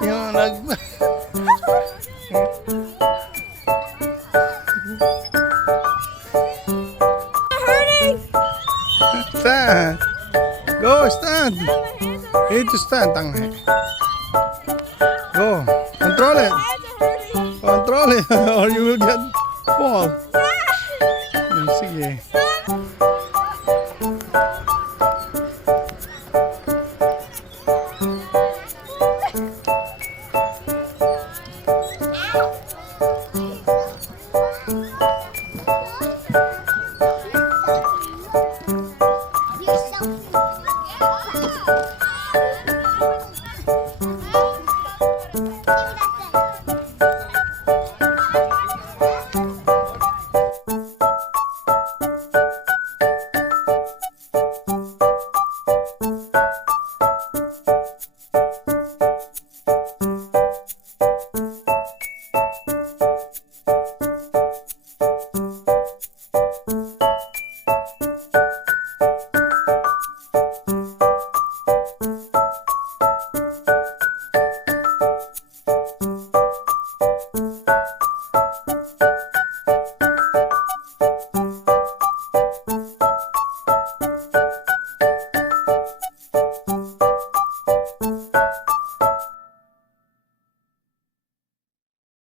Yung nag... Stand! Go, stand! You need to stand, tanghe. Go, control it. Control it or you will get fall. Sige.